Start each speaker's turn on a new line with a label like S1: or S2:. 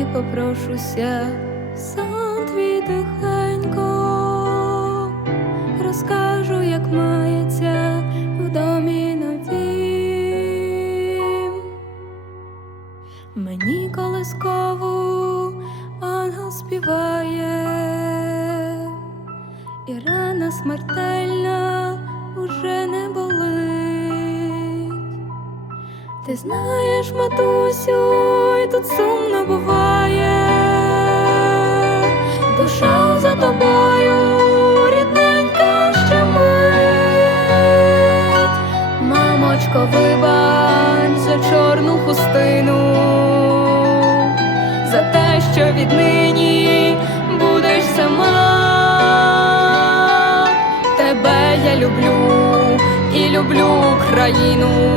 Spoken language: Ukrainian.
S1: І попрошуся, сам твій тихенько, розкажу, як мається в домі новім. Мені колискову ангел співає, і рана смертельна уже не Ти знаєш, матусю, і тут сумно буває, душа за тобою, рідненька щемить. Мамочко, вибач за чорну хустину, за те, що віднині будеш сама. Тебе я люблю і люблю країну.